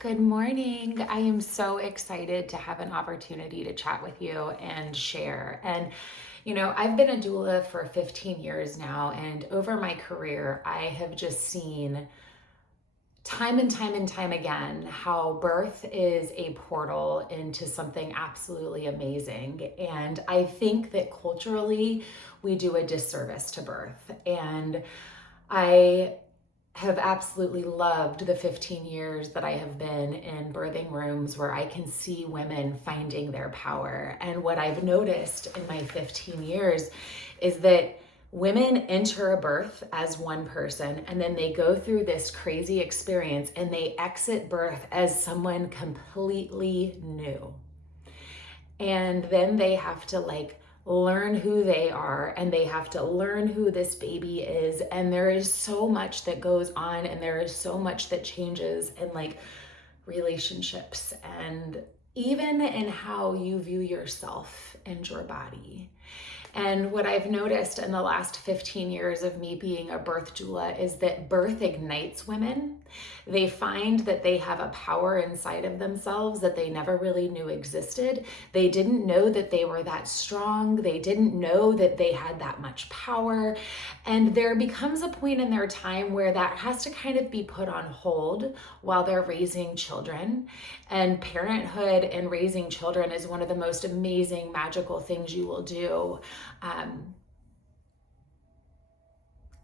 Good morning. I am so excited to have an opportunity to chat with you and share. I've been a doula for 15 years now, and over my career, I have just seen time and time and time again how birth is a portal into something absolutely amazing. And I think that culturally, we do a disservice to birth. And I have absolutely loved the 15 years that I have been in birthing rooms where I can see women finding their power. And what I've noticed in my 15 years is that women enter a birth as one person, and then they go through this crazy experience and they exit birth as someone completely new. And then they have to learn who they are, and they have to learn who this baby is. And there is so much that goes on, and there is so much that changes in relationships and even in how you view yourself and your body. And what I've noticed in the last 15 years of me being a birth doula is that birth ignites women. They find that they have a power inside of themselves that they never really knew existed. They didn't know that they were that strong. They didn't know that they had that much power. And there becomes a point in their time where that has to kind of be put on hold while they're raising children. And parenthood and raising children is one of the most amazing, magical things you will do.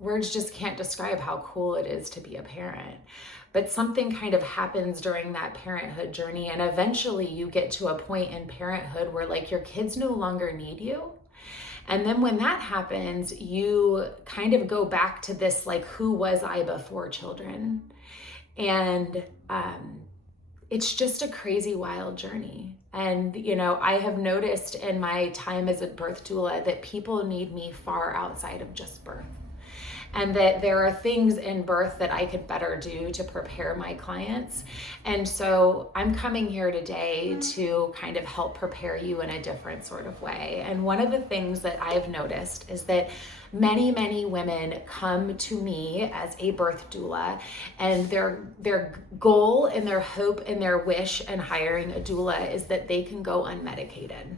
Words just can't describe how cool it is to be a parent. But something kind of happens during that parenthood journey, and eventually you get to a point in parenthood where your kids no longer need you. And then when that happens, you kind of go back to this who was I before children? And it's just a crazy, wild journey. And, I have noticed in my time as a birth doula that people need me far outside of just birth. And that there are things in birth that I could better do to prepare my clients. And so I'm coming here today to kind of help prepare you in a different sort of way. And one of the things that I've noticed is that many, many women come to me as a birth doula, and their goal and their hope and their wish in hiring a doula is that they can go unmedicated.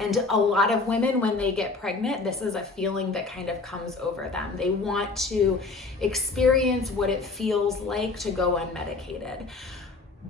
And a lot of women, when they get pregnant, this is a feeling that kind of comes over them. They want to experience what it feels like to go unmedicated.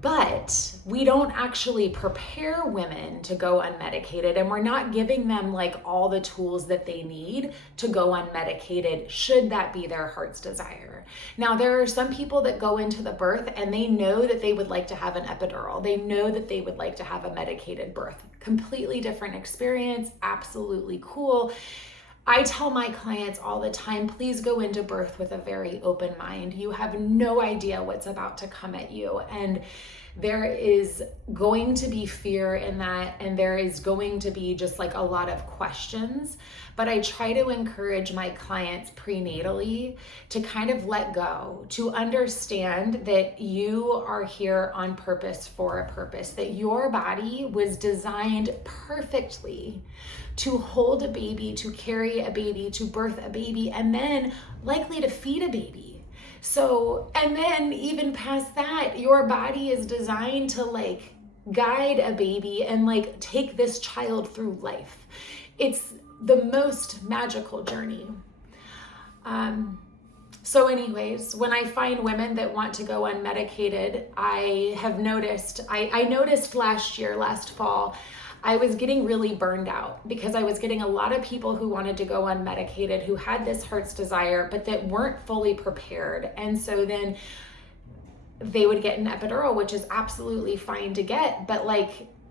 But we don't actually prepare women to go unmedicated, and we're not giving them all the tools that they need to go unmedicated, should that be their heart's desire. Now, there are some people that go into the birth and they know that they would like to have an epidural. They know that they would like to have a medicated birth. Completely different experience, absolutely cool. I tell my clients all the time, please go into birth with a very open mind. You have no idea what's about to come at you. And there is going to be fear in that, and there is going to be just a lot of questions. But I try to encourage my clients prenatally to kind of let go, to understand that you are here on purpose for a purpose, that your body was designed perfectly to hold a baby, to carry a baby, to birth a baby, and then likely to feed a baby. So, and then even past that, your body is designed to guide a baby and take this child through life. It's the most magical journey. So anyways, when I find women that want to go unmedicated, I have noticed, I noticed last fall, I was getting really burned out because I was getting a lot of people who wanted to go unmedicated, who had this heart's desire, but that weren't fully prepared. And so then they would get an epidural, which is absolutely fine to get, but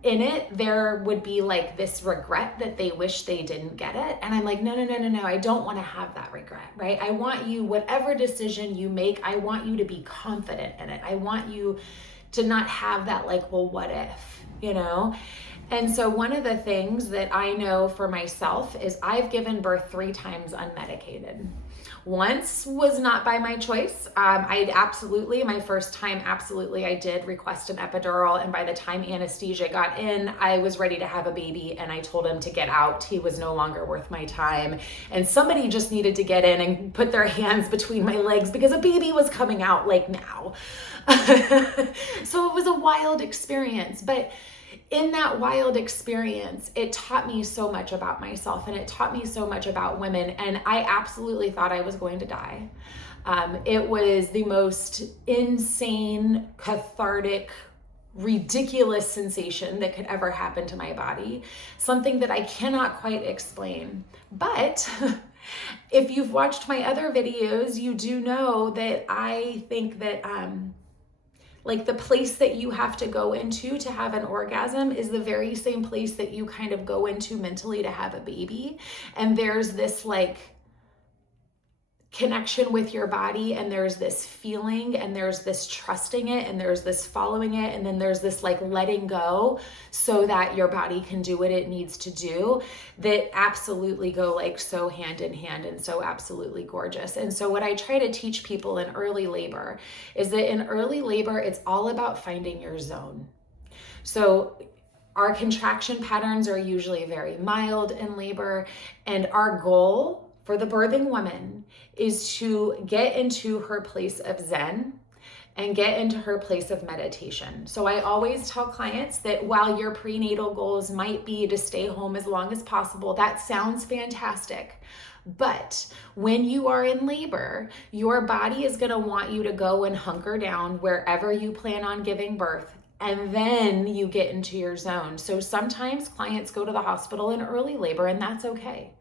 in it, there would be this regret that they wish they didn't get it. And I'm no, I don't want to have that regret, right? I want you, whatever decision you make, I want you to be confident in it. I want you to not have that well, what if, And so one of the things that I know for myself is I've given birth 3 times unmedicated. Once was not by my choice. My first time, absolutely, I did request an epidural. And by the time anesthesia got in, I was ready to have a baby. And I told him to get out. He was no longer worth my time. And somebody just needed to get in and put their hands between my legs because a baby was coming out like now. So it was a wild experience. But in that wild experience, it taught me so much about myself, and it taught me so much about women. And I absolutely thought I was going to die. It was the most insane, cathartic, ridiculous sensation that could ever happen to my body. Something that I cannot quite explain. But if you've watched my other videos, you do know that I think that like the place that you have to go into to have an orgasm is the very same place that you kind of go into mentally to have a baby. And there's this like connection with your body, and there's this feeling, and there's this trusting it, and there's this following it, and then there's this like letting go so that your body can do what it needs to do, that absolutely go like so hand in hand and so absolutely gorgeous. And so what I try to teach people in early labor is that in early labor, it's all about finding your zone. So our contraction patterns are usually very mild in labor, and our goal for the birthing woman is to get into her place of Zen and get into her place of meditation. So I always tell clients that while your prenatal goals might be to stay home as long as possible, that sounds fantastic. But when you are in labor, your body is going to want you to go and hunker down wherever you plan on giving birth. And then you get into your zone. So sometimes clients go to the hospital in early labor, and that's okay.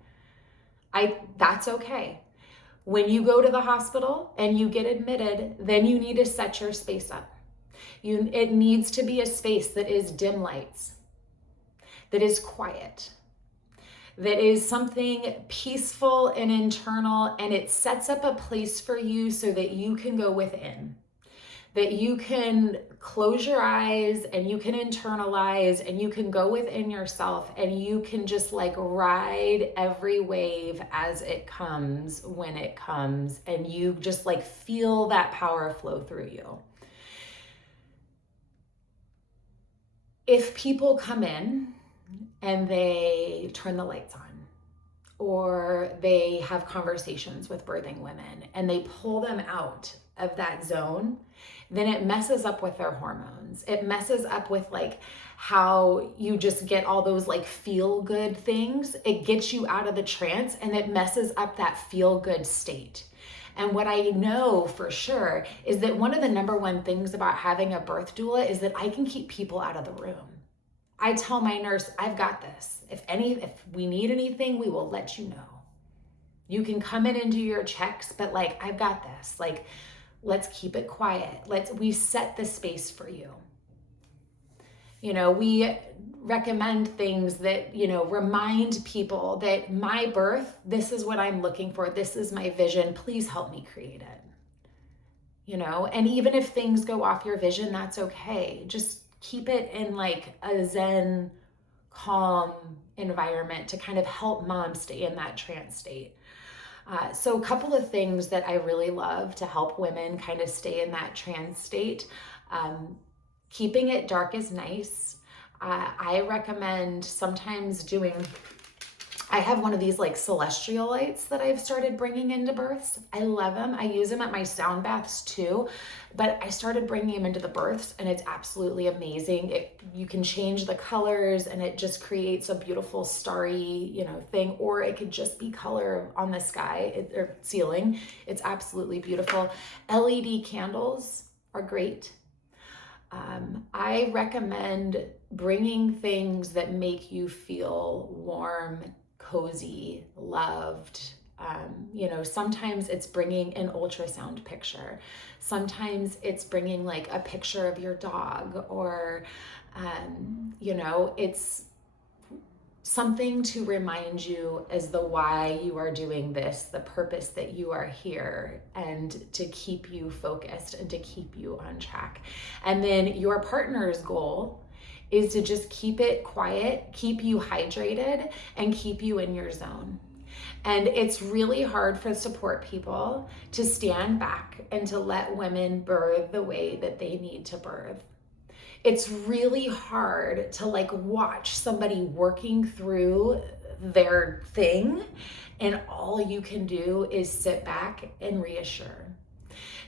That's okay. When you go to the hospital and you get admitted, then you need to set your space up. It needs to be a space that is dim lights, that is quiet, that is something peaceful and internal, and it sets up a place for you so that you can go within, that you can close your eyes and you can internalize and you can go within yourself and you can just like ride every wave as it comes when it comes, and you just like feel that power flow through you. If people come in and they turn the lights on, or they have conversations with birthing women and they pull them out of that zone, then it messes up with their hormones. It messes up with like how you just get all those like feel good things. It gets you out of the trance, and it messes up that feel good state. And what I know for sure is that one of the number one things about having a birth doula is that I can keep people out of the room. I tell my nurse, I've got this. If we need anything, we will let you know. You can come in and do your checks, but like, I've got this. Like, let's keep it quiet. We set the space for you. You know, we recommend things that, you know, remind people that my birth, this is what I'm looking for. This is my vision. Please help me create it. You know, and even if things go off your vision, that's okay. Just keep it in like a Zen, calm environment to kind of help mom stay in that trance state. So a couple of things that I really love to help women kind of stay in that trance state. Keeping it dark is nice. I recommend sometimes I have one of these like celestial lights that I've started bringing into births. I love them. I use them at my sound baths too, but I started bringing them into the births, and it's absolutely amazing. You can change the colors, and it just creates a beautiful starry, you know, thing, or it could just be color on the sky or ceiling. It's absolutely beautiful. LED candles are great. I recommend bringing things that make you feel warm, cozy, loved. You know, sometimes it's bringing an ultrasound picture. Sometimes it's bringing like a picture of your dog, or, you know, it's something to remind you as the why you are doing this, the purpose that you are here, and to keep you focused and to keep you on track. And then your partner's goal is to just keep it quiet, keep you hydrated, and keep you in your zone. And it's really hard for support people to stand back and to let women birth the way that they need to birth. It's really hard to like watch somebody working through their thing and all you can do is sit back and reassure.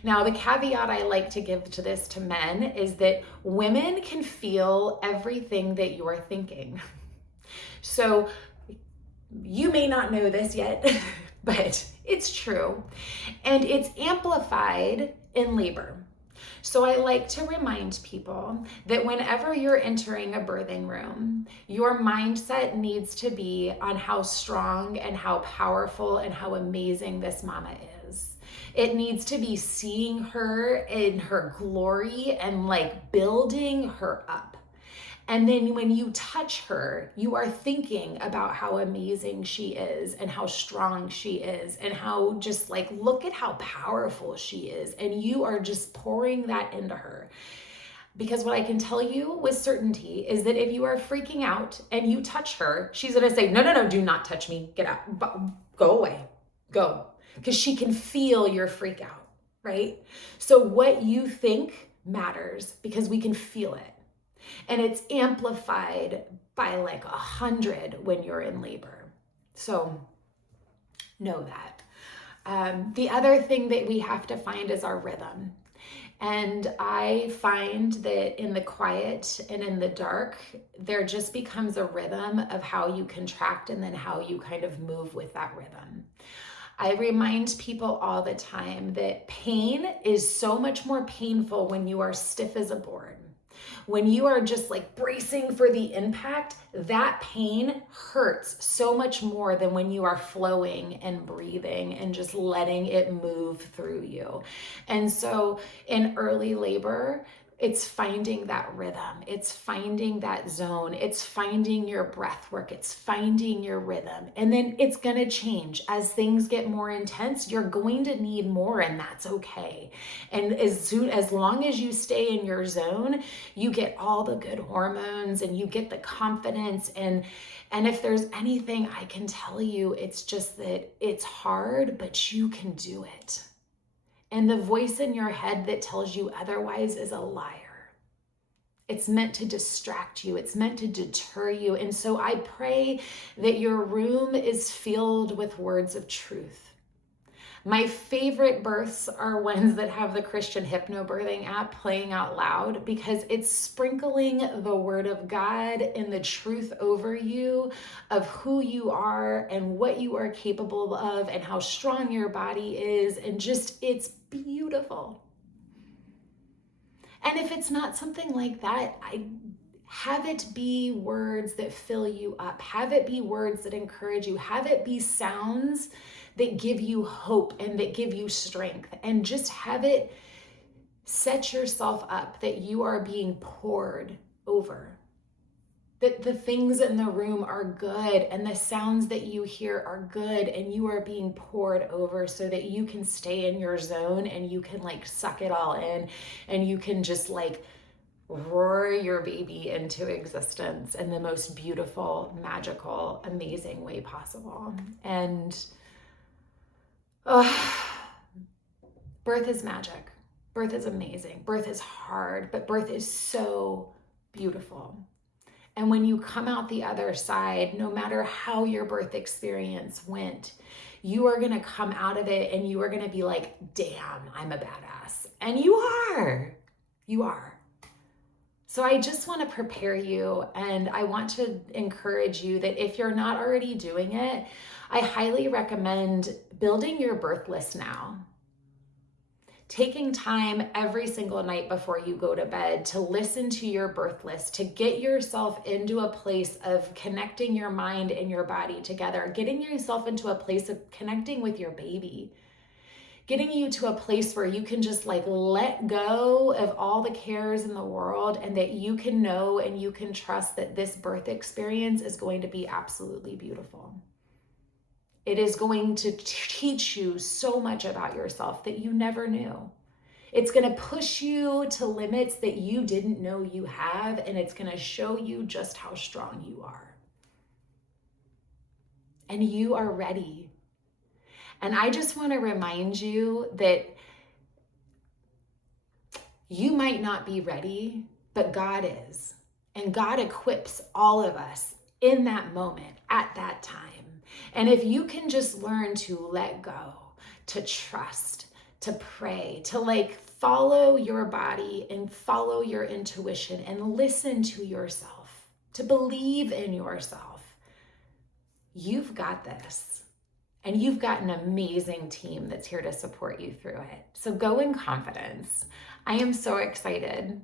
Now, the caveat I like to give to this to men is that women can feel everything that you're thinking. So you may not know this yet, but it's true. And it's amplified in labor. So I like to remind people that whenever you're entering a birthing room, your mindset needs to be on how strong and how powerful and how amazing this mama is. It needs to be seeing her in her glory and like building her up. And then when you touch her, you are thinking about how amazing she is and how strong she is and how just like, look at how powerful she is. And you are just pouring that into her. Because what I can tell you with certainty is that if you are freaking out and you touch her, she's going to say, no, no, no, do not touch me. Get out. Go away. Go. Because she can feel your freak out, right? So what you think matters because we can feel it. And it's amplified by like 100 when you're in labor. So know that. The other thing that we have to find is our rhythm. And I find that in the quiet and in the dark, there just becomes a rhythm of how you contract and then how you kind of move with that rhythm. I remind people all the time that pain is so much more painful when you are stiff as a board. When you are just like bracing for the impact, that pain hurts so much more than when you are flowing and breathing and just letting it move through you. And so in early labor, it's finding that rhythm. It's finding that zone. It's finding your breath work. It's finding your rhythm. And then it's going to change. As things get more intense, you're going to need more, and that's okay. And as long as you stay in your zone, you get all the good hormones and you get the confidence. And if there's anything I can tell you, it's just that it's hard, but you can do it. And the voice in your head that tells you otherwise is a liar. It's meant to distract you. It's meant to deter you. And so I pray that your room is filled with words of truth. My favorite births are ones that have the Christian hypnobirthing app playing out loud because it's sprinkling the word of God and the truth over you of who you are and what you are capable of and how strong your body is, and just it's beautiful. And if it's not something like that, have it be words that fill you up. Have it be words that encourage you. Have it be sounds that give you hope and that give you strength. And just have it set yourself up that you are being poured over. That the things in the room are good and the sounds that you hear are good and you are being poured over so that you can stay in your zone and you can like suck it all in and you can just like roar your baby into existence in the most beautiful, magical, amazing way possible. And birth is magic. Birth is amazing. Birth is hard, but birth is so beautiful. And when you come out the other side, no matter how your birth experience went, you are going to come out of it and you are going to be like, damn, I'm a badass. And you are. You are. So I just want to prepare you, and I want to encourage you that if you're not already doing it, I highly recommend building your birth list now. Taking time every single night before you go to bed to listen to your birth list, to get yourself into a place of connecting your mind and your body together, getting yourself into a place of connecting with your baby, getting you to a place where you can just like let go of all the cares in the world and that you can know and you can trust that this birth experience is going to be absolutely beautiful. It is going to teach you so much about yourself that you never knew. It's going to push you to limits that you didn't know you have, and it's going to show you just how strong you are. and you are ready. And I just want to remind you that you might not be ready, but God is. And God equips all of us in that moment, at that time. And if you can just learn to let go, to trust, to pray, to like follow your body and follow your intuition and listen to yourself, to believe in yourself, you've got this. And you've got an amazing team that's here to support you through it. So go in confidence. I am so excited.